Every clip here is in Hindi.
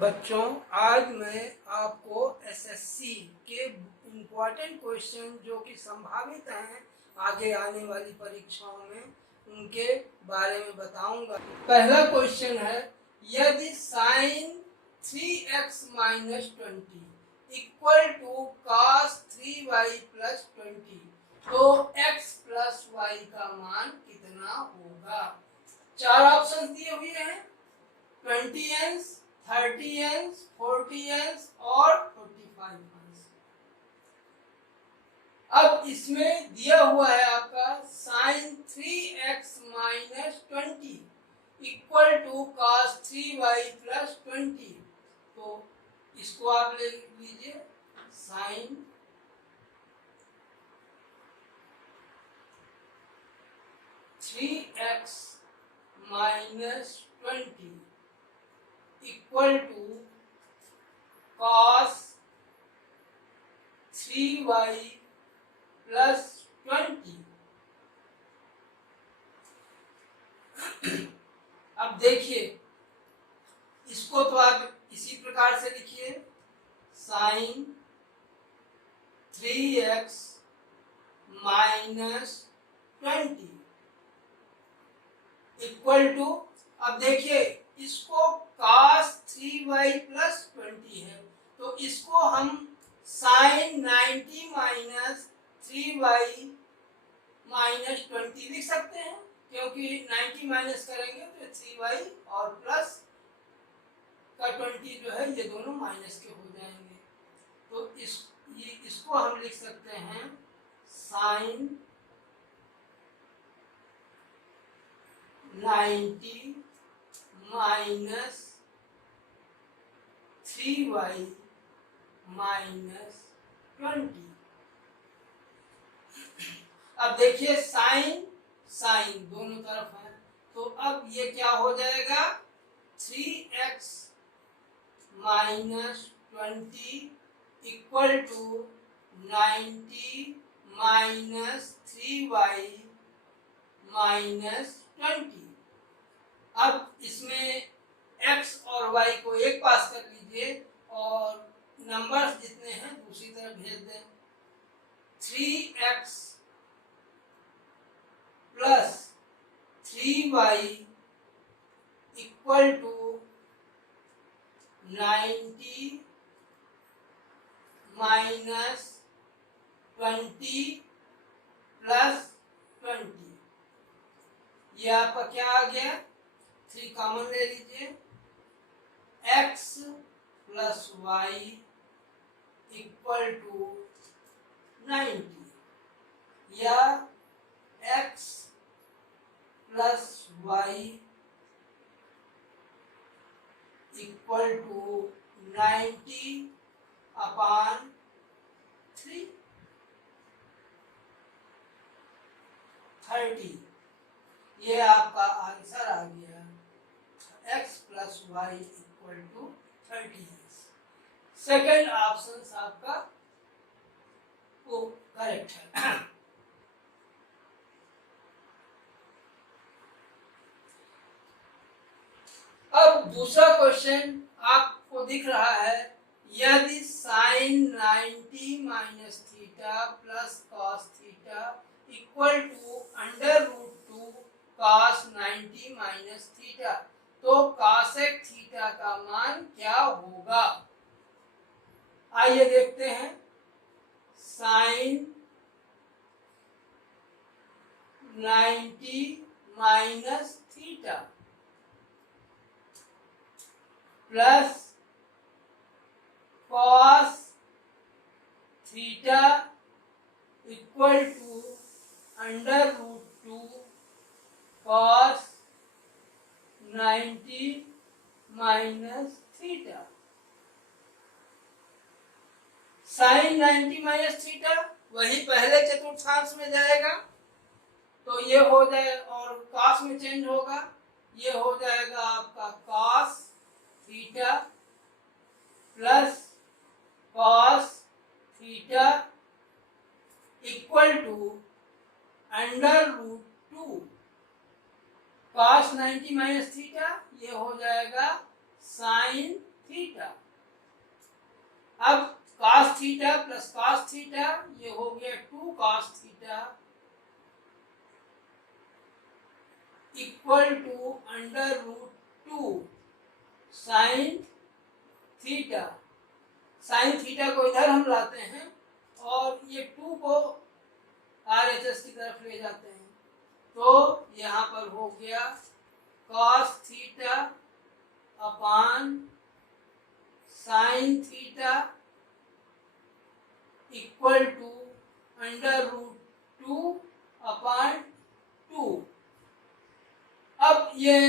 बच्चों, आज मैं आपको एसएससी के इम्पोर्टेंट क्वेश्चन जो कि संभावित हैं आगे आने वाली परीक्षाओं में, उनके बारे में बताऊंगा। पहला क्वेश्चन है, यदि sine 3x minus 20 equal to cos 3y plus 20 तो x प्लस y का मान कितना होगा। चार ऑप्शन दिए हुए हैं, 20 30 अंश, 40 अंश और 45 अंश। अब इसमें दिया हुआ है आपका sine 3x minus 20 equal to cos 3y plus 20। तो इसको आप ले लीजिए, sine 3x minus 20 equal to cos 3y plus 20। अब देखिए, इसको तो आप इसी प्रकार से लिखिए, sign 3x minus 20 equal to, अब देखिए इसको cos 3y प्लस 20 है, तो इसको हम साइन 90 माइनस 3y माइनस 20 लिख सकते हैं, क्योंकि 90 माइनस करेंगे तो 3y और प्लस का 20 जो है ये दोनों माइनस के हो जाएंगे। तो इसको हम लिख सकते हैं साइन 90 माइनस 3y माइनस 20। अब देखिए साइन साइन दोनों तरफ है, तो अब ये क्या हो जाएगा, 3x minus 20 equal to 90 minus 3y minus 20। अब इसमें x और y को एक पास कर लीजिए और नंबर्स जितने हैं दूसरी तरफ भेज दें। 3x plus 3y equal to 90 minus 20 plus 20। ये आपका क्या आ गया, 3 कॉमन ले लीजिए, x plus y equal to 90 या x plus y equal to 90 upon 3 30। ये आपका आंसर आ गया, x plus Y equal to 30। Second option आपका वो करेक्ट है। अब दूसरा क्वेश्चन आपको दिख रहा है, यदि sine 90 minus theta plus cos theta equal to under root 2 cos 90 minus theta तो cosec थीटा का मान क्या होगा। आइए देखते हैं, sine 90 minus theta plus cos theta equal to under root 2 cos 90 minus theta. Sine 90 minus theta वही पहले चतुर्थांश में जाएगा, तो ये हो जाए और cos में चेंज होगा, ये हो जाएगा आपका cos theta plus cos theta equal to under root 2 cos 90 minus theta, ये हो जाएगा साइन थीटा। अब cos theta plus cos theta ये हो गया 2 cos theta equal to under root 2 sine theta. Sine theta को इधर हम लाते हैं और ये 2 को RHS की तरफ ले जाते हैं, तो यहाँ पर हो गया cos theta upon sine theta equal to under root 2 upon 2। अब ये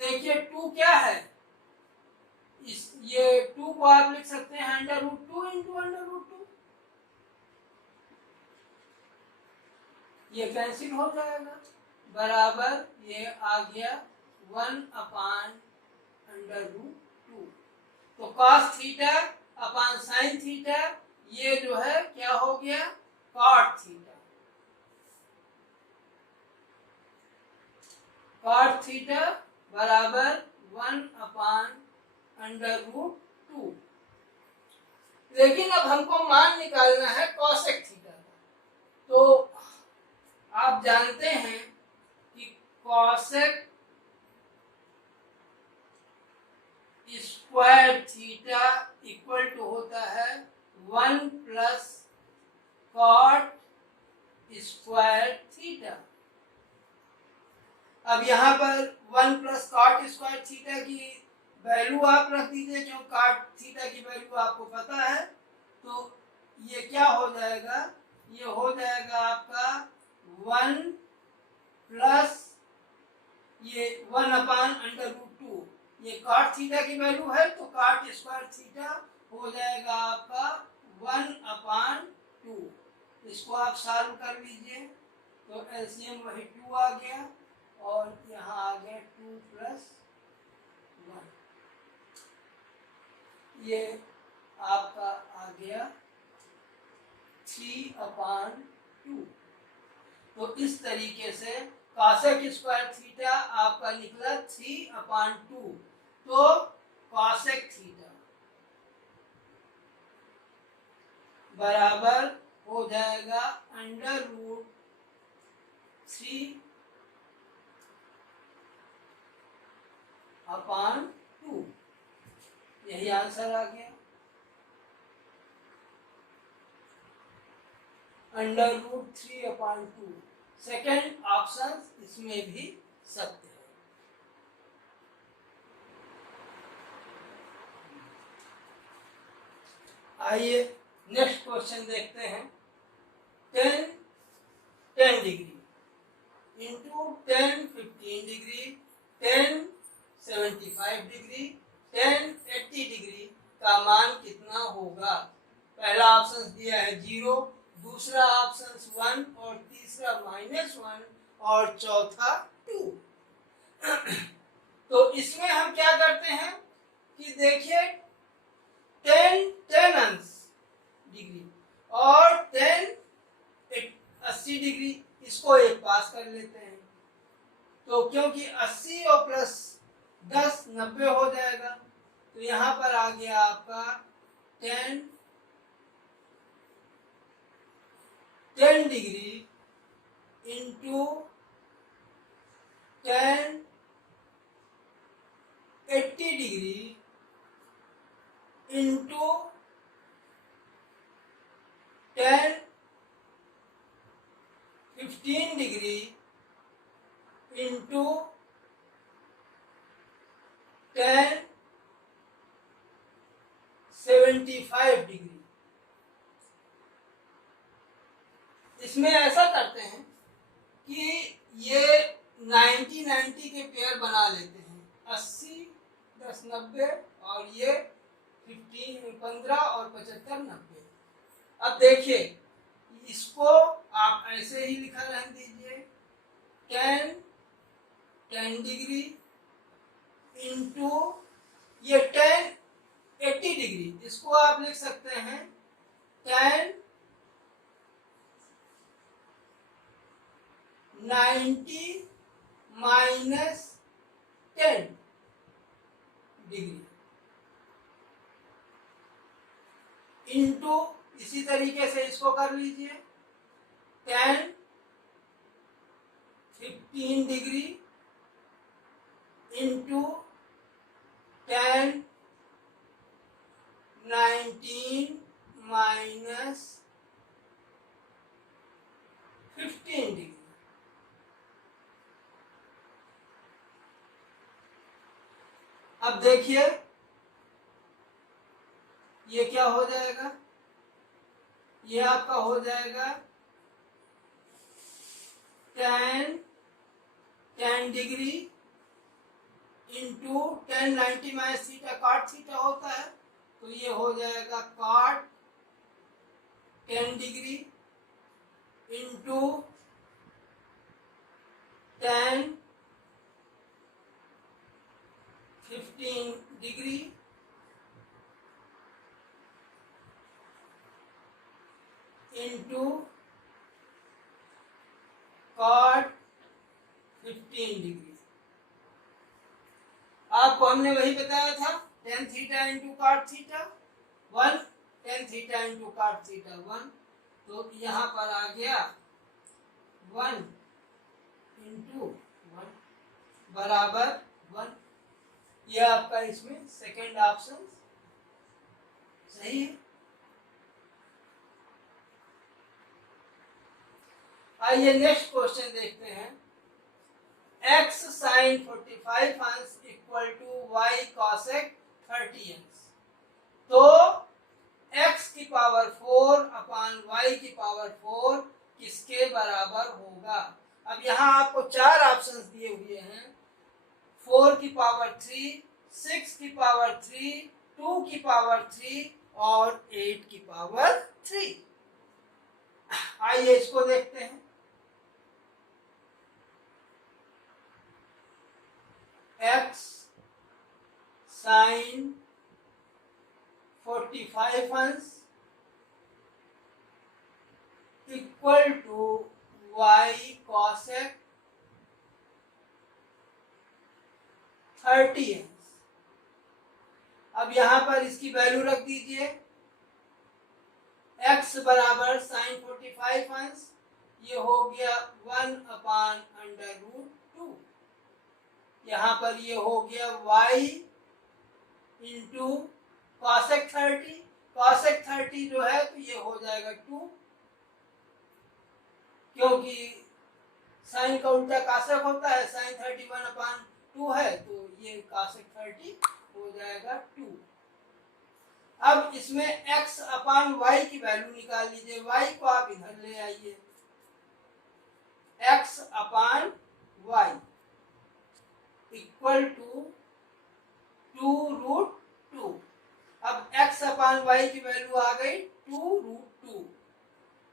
देखिए 2 क्या है, ये 2 को आप लिख सकते हैं under root 2 into under root 2, ये कैंसिल हो जाएगा, बराबर ये आ गया 1 अपान अंडर रूट 2। तो cos theta upon sine theta ये जो है क्या हो गया cot थीटा। cot थीटा बराबर 1 अपान अंडर रूट 2। लेकिन अब हमको मान निकालना है cosec थीटा का। तो आप जानते हैं कि cosec square theta equal to होता है 1 प्लस cot स्क्वायर थीटा। अब यहाँ पर 1 प्लस cot स्क्वायर थीटा की वैल्यू आप रख दीजिए, क्यों cot थीटा की वैल्यू आपको पता है। तो ये क्या हो जाएगा, ये हो जाएगा आपका 1 प्लस ये 1 अपान अंडर रूट 2, ये cot थीटा की वैल्यू है तो cot स्क्वायर थीटा हो जाएगा आपका 1 अपान 2। इसको आप सॉल्व कर लीजिए तो एलसीएम वही 2 आ गया और यहाँ आ गया 2 प्लस 1, ये आपका आ गया 3 अपान 2। तो इस तरीके से cosec स्क्वायर थीटा आपका निकला 3 अपान 2। तो cosec थीटा बराबर हो जाएगा अंडर रूट 3 अपान 2, यही आंसर आ गया। अंडर रूट 3 अपान 2 सेकेंड ऑप्शन इसमें भी सत्य है। आइए नेक्स्ट क्वेश्चन देखते हैं। 10 degree into 10 15 degree 10 75 degree 10 80 degree का मान कितना होगा। पहला ऑप्शन दिया है 0, दूसरा ऑप्शन 1 और तीसरा -1 और चौथा 2। तो इसमें हम क्या करते हैं कि देखिए 10 अंश डिग्री और 80 डिग्री इसको एक पास कर लेते हैं। तो क्योंकि 80 और प्लस 10 90 हो जाएगा, तो यहाँ पर आ गया आपका 10 degree into 10 80 degree into 10 15 degree into 10 75 degree. इसमें ऐसा करते हैं कि ये 90-90 के पेयर बना लेते हैं, 80 10 90 और ये 15 और 75 90। अब देखिए इसको आप ऐसे ही लिखा रहने दीजिए 10 डिग्री इंटू ये 80 डिग्री, इसको आप लिख सकते हैं 10 90 माइनस 10 डिग्री। इंटू, इसी तरीके से इसको कर लीजिए, tan 15 degree into tan 19 minus 15 degree. अब देखिए ये क्या हो जाएगा, ये आपका हो जाएगा tan degree into tan 90 minus theta, cot theta होता है, तो ये हो जाएगा cot 10 degree into tan 15 degree into cot 15 degree. आपको हमने वही बताया था, tan theta into cot theta 1, tan theta into cot theta 1, तो यहाँ पर आ गया 1 इंटू 1 बराबर 1। यह आपका इसमें सेकेंड ऑप्शन सही है। आइए नेक्स्ट क्वेश्चन देखते हैं। x sin 45 अंश इक्वल टू y cosec 30 अंश, तो x की पावर 4 अपान y की पावर 4 किसके बराबर होगा। अब यहाँ आपको चार ऑप्शंस दिए हुए हैं, 4 की पावर 3, 6 की पावर 3, 2 की पावर 3 और 8 की पावर 3। आइए इसको देखते हैं। x sin 45 अंश इक्वल टू y cosec 30 अंश। अब यहां पर इसकी वैल्यू रख दीजिए, x बराबर sin 45 अंश, ये हो गया 1 अपान अंडर रूट 2, यहाँ पर ये हो गया y इंटू कॉसेक 30, कॉसेक 30 जो है तो ये हो जाएगा 2, क्योंकि साइन का उल्टा कॉसेक होता है, साइन 31 अपान 2 है, तो ये कॉसेक 30 हो जाएगा 2। अब इसमें x अपान y की वैल्यू निकाल लीजिए, y को आप इधर ले आइए, x upon y equal to 2 root 2। अब x अपान y की वैल्यू आ गई 2 रूट 2।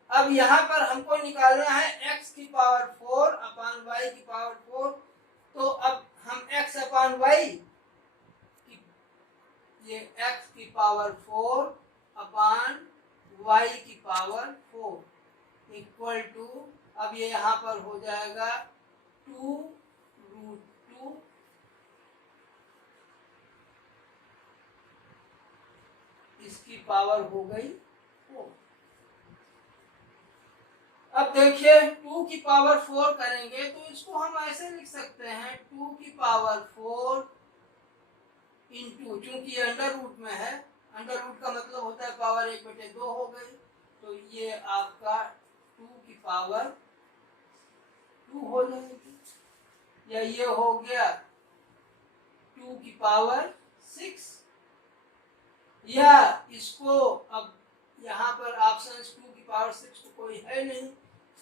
अब यहाँ पर हमको निकालना है x की पावर 4 अपान y की पावर 4, तो अब हम x अपान y, ये x की पावर 4 अपान y की पावर 4 इक्वल टू, अब ये यहाँ पर हो जाएगा 2 रूट 2 इसकी पावर हो गई 4। अब देखिए 2 की पावर 4 करेंगे तो इसको हम ऐसे लिख सकते हैं, 2 की पावर 4 इंटू, चूंकि ये अंडर रूट में है, अंडर रूट का मतलब होता है पावर 1/2 हो गई, तो ये आपका 2 की पावर 2 हो जाएगी, या ये हो गया 2 की पावर 6, या इसको अब यहाँ पर ऑप्शन 2 की पावर 6 तो कोई है नहीं,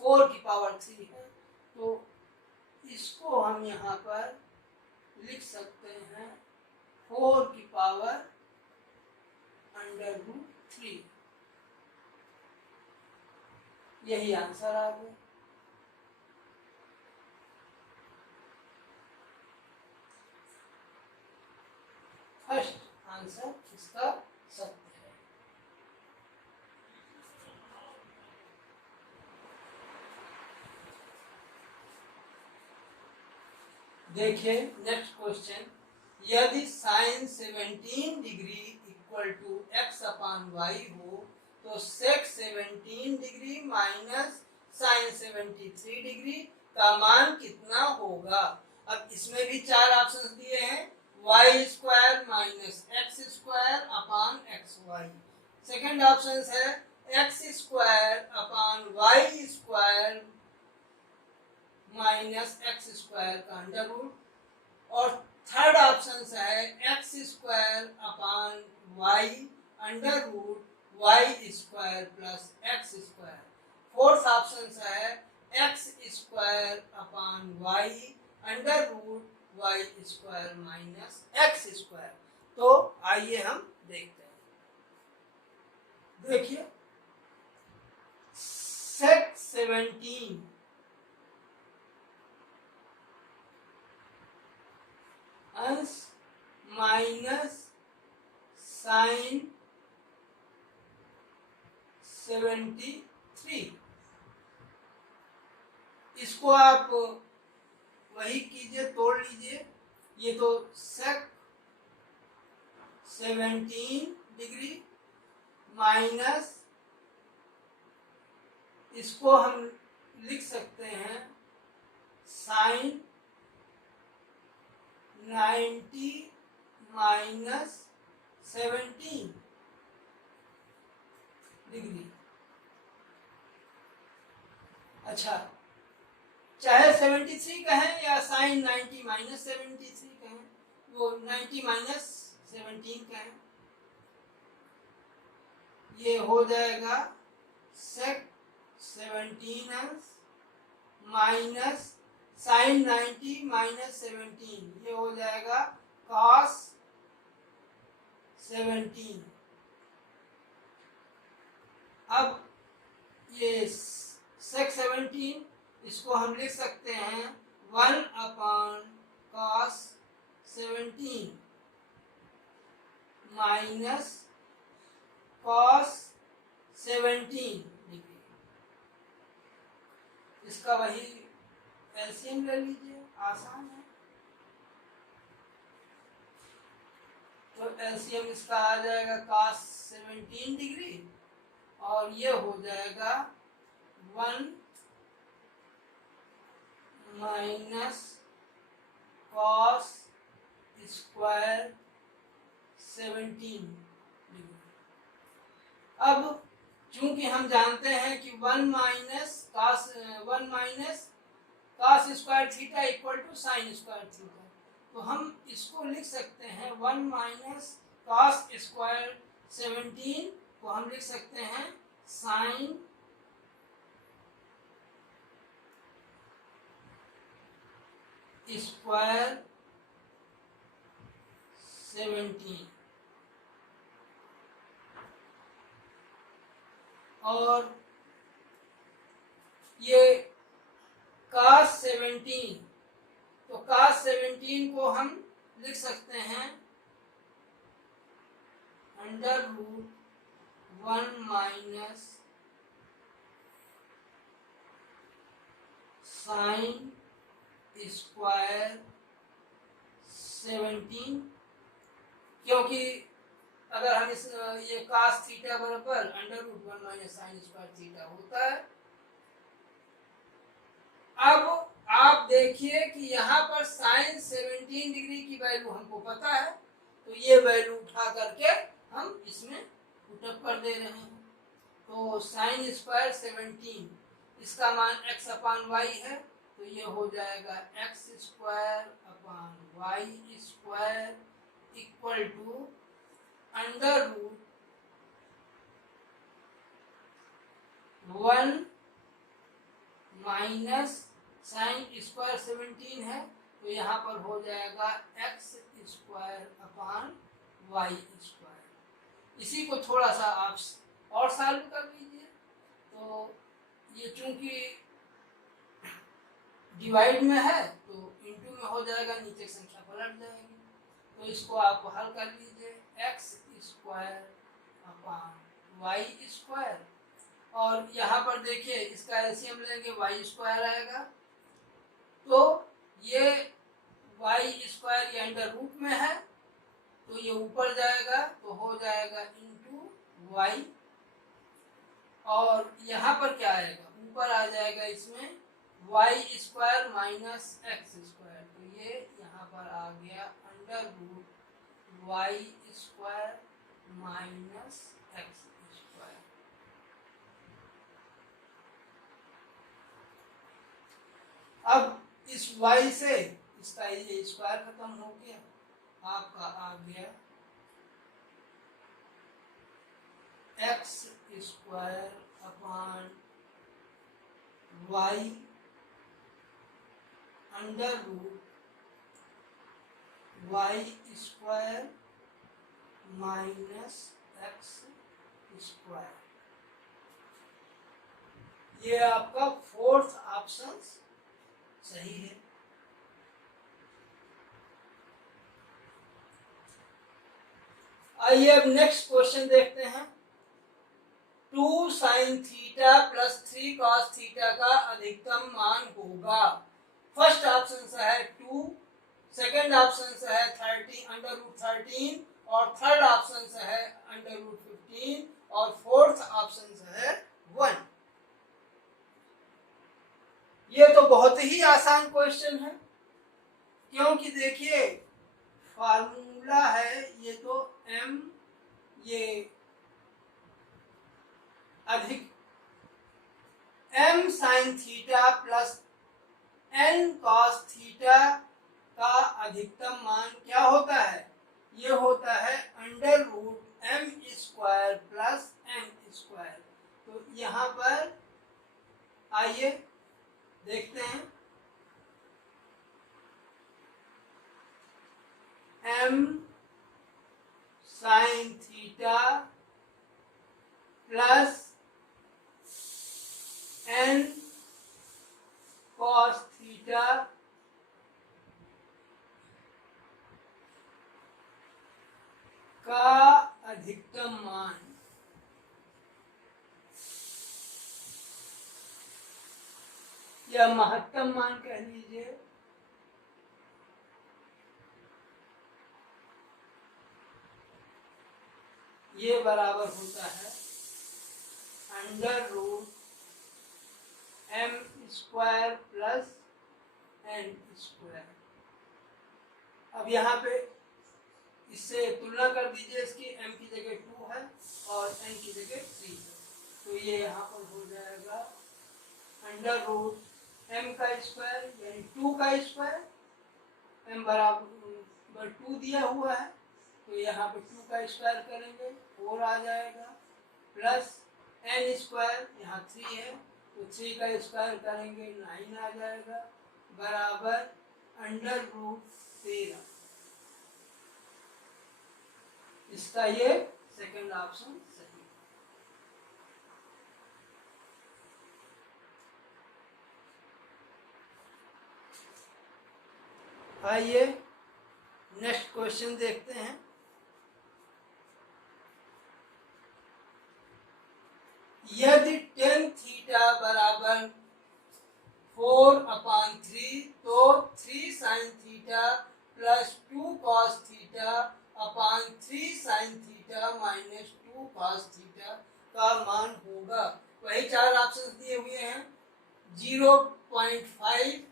4 की पावर 3 है, तो इसको हम यहाँ पर लिख सकते हैं 4 की पावर अंडर रूट 3। यही आंसर आ गया। फर्स्ट आंसर इसका सत्य है। देखिए नेक्स्ट क्वेश्चन, यदि sine 17 degree equal to x upon y हो तो sec 17 degree minus sine 73 degree का मान कितना होगा। अब इसमें भी चार ऑप्शंस दिए हैं, Y square minus x square upon X Y. Second option है X square upon Y square minus x square का अंडर रूट, और थर्ड ऑप्शन है X square upon Y under root Y square plus X square. Fourth option है X square upon Y under root Y square minus x square. तो आइए हम देखते हैं। देखिए सेक 17 अंश माइनस साइन 73, इसको आप वही कीजिए, तोड़ लीजिए। ये तो सेक 17 डिग्री माइनस, इसको हम लिख सकते हैं साइन 90 माइनस 17 डिग्री। अच्छा, चाहे 73 कहें या साइन 90 माइनस 73 कहें, वो 90 माइनस 17 कहें, ये हो जाएगा सेक 17 अंश माइनस साइन 90 माइनस 17, ये हो जाएगा कॉस 17। अब ये सेक 17 इसको हम लिख सकते हैं 1 अपान कॉस 17 माइनस कॉस 17 डिग्री। इसका वही एलसीएम ले लीजिए, आसान है। तो एलसीएम इसका आ जाएगा कॉस 17 डिग्री और ये हो जाएगा 1 माइनस कॉस स्क्वायर 17 डिग्री। अब चूंकि हम जानते हैं कि 1 minus cos square theta equal to sine square theta, तो हम इसको लिख सकते हैं 1 माइनस कॉस स्क्वायर 17 को हम लिख सकते हैं साइन स्क्वायर 17, और ये cos 17, तो cos 17 को हम लिख सकते हैं under root 1 minus sine square 17, क्योंकि अगर हम इस ये cos थीटा बराबर under root 1 minus sine square theta होता है। अब आप देखिए कि यहाँ पर साइन 17 डिग्री की वैल्यू हमको पता है, तो ये वैल्यू उठा करके हम इसमें पुटअप कर दे रहे हैं। तो साइन स्क्वायर 17 इसका मान x अपान वाई है, तो ये हो जाएगा x square upon Y square equal to under root 1 minus sine square 17 है, तो यहाँ पर हो जाएगा x square upon Y square. इसी को थोड़ा सा आप और सॉल्व कर लीजिए। तो ये चूंकि डिवाइड में है तो इनटू में हो जाएगा, नीचे संख्या पलट जाएगी। तो इसको आप हल कर लीजिए, x square upon Y square, और यहाँ पर देखिए इसका एलसीएम लेंगे वाई स्क्वायर आएगा, तो ये वाई स्क्वायर ये अंडर रूट में है, तो ये ऊपर जाएगा तो हो जाएगा इंटू वाई, और यहाँ पर क्या आएगा, ऊपर आ जाएगा इसमें y square minus x square, तो ये यहाँ पर आ गया under root Y square minus x square. अब इस y से इसका ये स्क्वायर खत्म हो गया, आपका आ गया x square upon y under root Y square minus x square. ये आपका फोर्थ ऑप्शन सही है। आइए अब नेक्स्ट क्वेश्चन देखते हैं। 2 sine theta plus 3 cos theta का अधिकतम मान होगा। फर्स्ट ऑप्शन से है 2, सेकंड ऑप्शन से है 30 अंडर रूट 13, और थर्ड ऑप्शन से है अंडर रूट 15, और फोर्थ ऑप्शन से है 1। ये तो बहुत ही आसान क्वेश्चन है, क्योंकि देखिए फार्मूला है ये तो m, ये अधिक m sine theta plus n cos theta का अधिकतम मान क्या होता है, ये होता है under root m square plus n square. तो यहाँ पर आइए देखते हैं, m sine theta plus n cos theta का अधिकतम मान या महत्तम मान कह लीजिए, ये बराबर होता है under root m square plus n square. अब यहाँ पे इससे तुलना कर दीजिए, इसकी m की जगह 2 है और n की जगह 3 है, तो ये यहाँ पर हो जाएगा अंडर रूट m का स्क्वायर यानी 2 का स्क्वायर, m बराबर 2 दिया हुआ है तो यहाँ पे 2 का स्क्वायर करेंगे 4 आ जाएगा, प्लस n स्क्वायर यहाँ 3 है तो 3 का स्क्वायर करेंगे 9 आ जाएगा, बराबर अंडर रूट 13। इसका ये सेकंड ऑप्शन सही। आइए नेक्स्ट क्वेश्चन देखते हैं। यदि tan थीटा बराबर 4/3 तो 3 sine theta plus 2 cos theta upon 3 sine theta minus 2 cos theta का मान होगा। वही 4 ऑप्शन दिए हुए हैं, 0.5,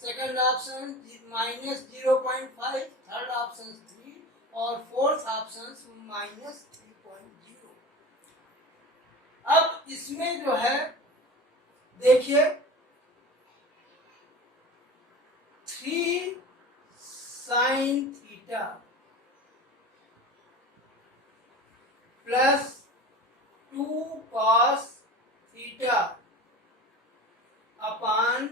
second option minus 0.5, third option 3 और फोर्थ ऑप्शन माइनस 3.0। अब इसमें जो है देखिए 3 sine theta plus 2 cos theta upon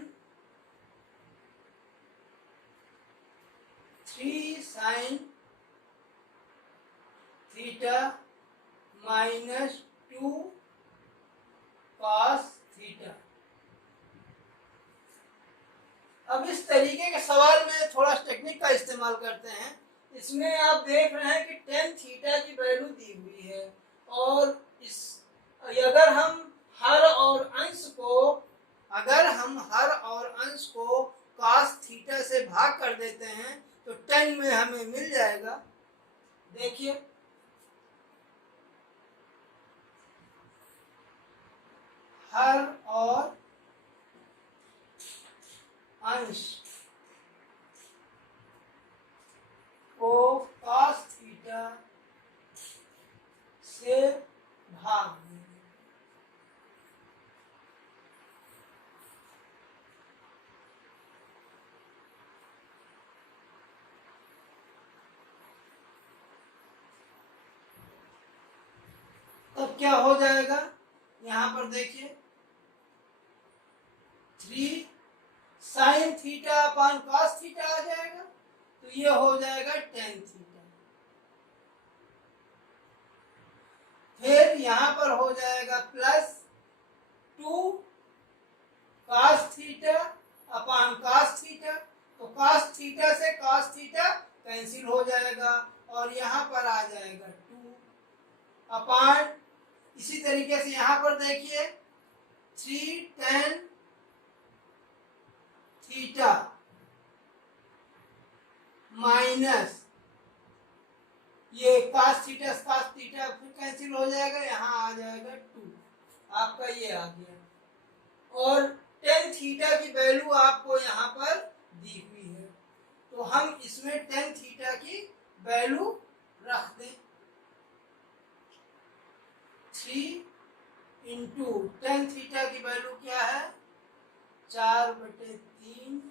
3 sine theta minus 2 cos theta. अब इस तरीके के सवाल में थोड़ा टेक्निक का इस्तेमाल करते हैं। इसमें आप देख रहे हैं कि tan थीटा की वैल्यू दी हुई है और इस अगर हम हर और अंश को cos थीटा से भाग कर देते हैं तो tan में हमें मिल जाएगा देखिए हर और अंश को cos थीटा से भाग देंगे। तब क्या हो जाएगा, यहां पर देखिए 3 sine theta upon cos theta आ जाएगा, तो ये हो जाएगा टेन थीटा। फिर यहां पर हो जाएगा plus 2 cos theta upon cos theta, तो कॉस थीटा से कॉस थीटा कैंसिल हो जाएगा और यहां पर आ जाएगा 2 अपान, इसी तरीके से यहां पर देखिए 3 tan थीटा माइनस ये cos थीटा फिर कैंसिल हो जाएगा, यहाँ आ जाएगा 2, आपका ये आ गया। और tan थीटा की वैल्यू आपको यहाँ पर दी हुई है, तो हम इसमें tan थीटा की वैल्यू रख दें। 3 इंटू tan थीटा की वैल्यू क्या है, 4/3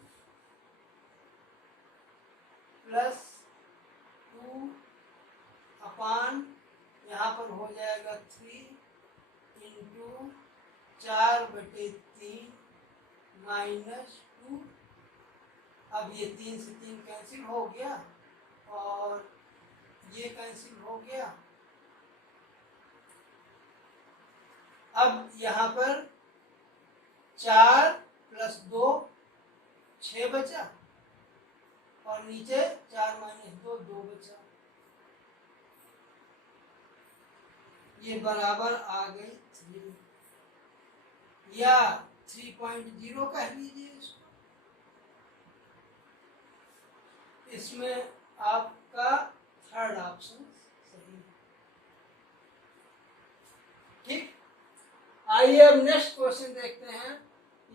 प्लस 2 अपान, यहाँ पर हो जाएगा 3 इंटू 4/3 माइनस 2। अब ये 3 से 3 कैंसिल हो गया और ये कैंसिल हो गया। अब यहाँ पर 4 प्लस 2 6 बचा और नीचे 4 माइनस 2 2 बचा, ये बराबर आ गई 3 या 3.0 कह लीजिए इसको। इसमें आपका थर्ड ऑप्शन सही है। ठीक, आइए अब नेक्स्ट क्वेश्चन देखते हैं।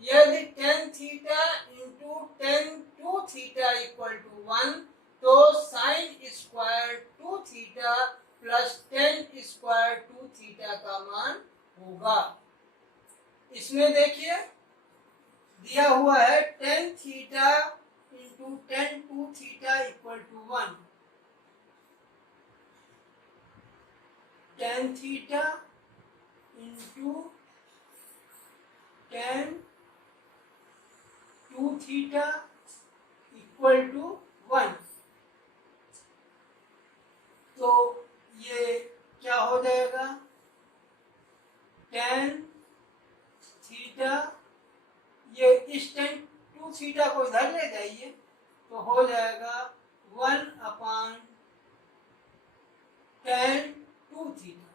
यदि tan theta into tan 2 theta equal to 1, तो sine square 2 theta plus tan square 2 theta का मान होगा। इसमें देखिए दिया हुआ है tan theta into tan 2 theta equal to 1, tan theta into tan 2 theta equal to 1, तो ये क्या हो जाएगा, tan थीटा, ये इस tan 2 थीटा को इधर ले जाइए तो हो जाएगा 1 अपान tan 2 थीटा,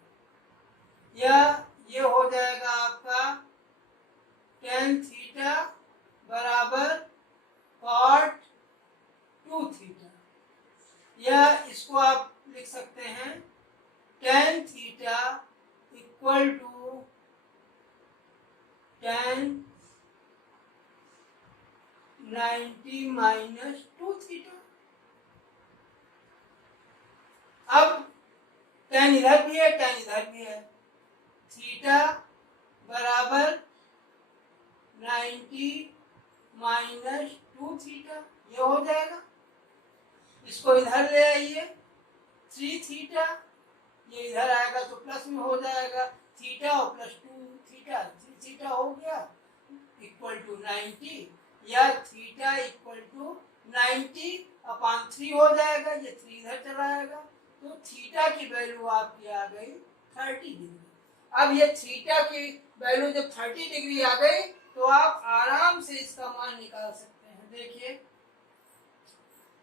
या ये हो जाएगा आपका tan थीटा बराबर cot 2 थीटा, या इसको आप लिख सकते हैं tan theta equal to tan 90 minus 2 theta. अब tan इधर भी है, tan इधर भी है, थीटा बराबर 90 माइनस 2 थीटा, ये हो जाएगा। इसको इधर ले आइए, 3 थीटा, ये इधर आएगा तो प्लस में हो जाएगा, थीटा और प्लस 2 थीटा, 3 थीटा हो गया इक्वल टू 90, या थीटा इक्वल टू 90 अपान 3 हो जाएगा, ये 3 इधर चला आएगा, तो थीटा की वैल्यू आपकी आ गई 30 डिग्री। अब ये थीटा की वैल्यू जब 30 डिग्री आ गई तो आप आराम से इसका मान निकाल सकते हैं। देखिए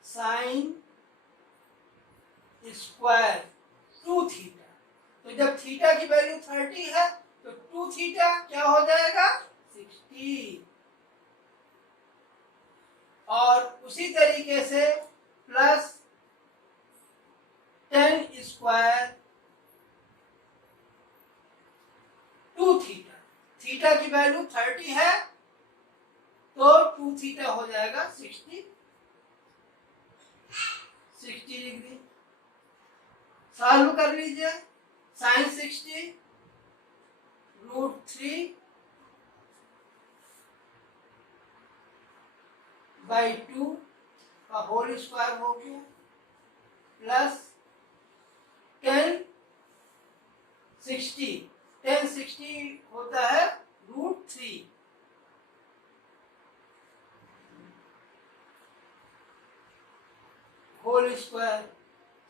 साइन स्क्वायर 2 थीटा, तो जब थीटा की वैल्यू 30 है तो 2 थीटा क्या हो जाएगा 60, और उसी तरीके से plus tan square 2 theta, theta की वैल्यू 30 है तो 2 थीटा हो जाएगा 60 डिग्री। सॉल्व कर लीजिए, sin 60 √3 बाई 2 का होल स्क्वायर हो गया प्लस tan 60 होता है √3 होल स्क्वायर।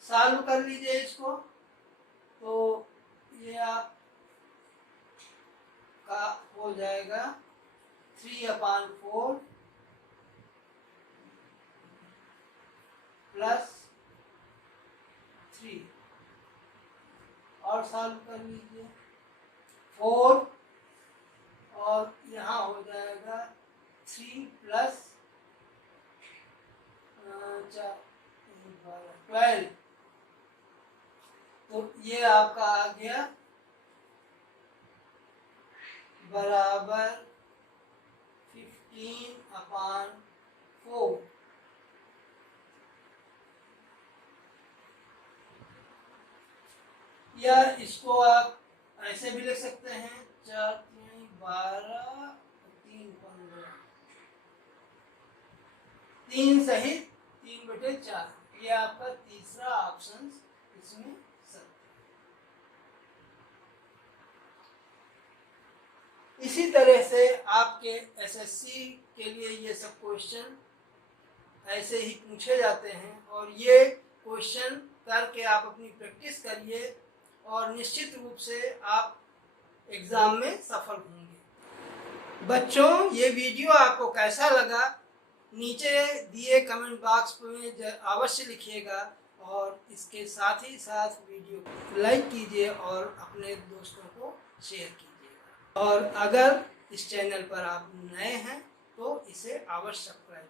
सॉल्व कर लीजिए इसको तो ये आप का हो जाएगा 3/4 प्लस 3 और सॉल्व कर लीजिए 4 और यहाँ हो जाएगा 3 प्लस 12, तो ये आपका आ गया बराबर 15/4। या इसको आप ऐसे भी लिख सकते हैं 4 3 12 3 15, 3 सहित 3/4, ये आपका तीसरा ऑप्शन इसमें सही। इसी तरह से आपके एसएससी के लिए ये सब क्वेश्चन ऐसे ही पूछे जाते हैं और ये क्वेश्चन करके आप अपनी प्रैक्टिस करिए और निश्चित रूप से आप एग्जाम में सफल होंगे। बच्चों, ये वीडियो आपको कैसा लगा नीचे दिए कमेंट बॉक्स में अवश्य लिखिएगा और इसके साथ ही साथ वीडियो को लाइक कीजिए और अपने दोस्तों को शेयर कीजिएगा। और अगर इस चैनल पर आप नए हैं तो इसे अवश्य सब्सक्राइब